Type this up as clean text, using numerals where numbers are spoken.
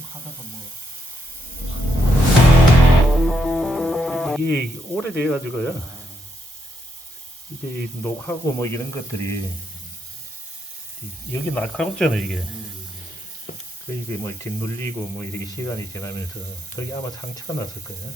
대충 하다가 뭐 이게 오래돼가지고요. 이제 녹하고 뭐 이런 것들이 여기 날카롭잖아요 이게. 그 이게 뭐 이렇게 눌리고 뭐 이렇게 시간이 지나면서 거기 아마 상처가 났을 거예요.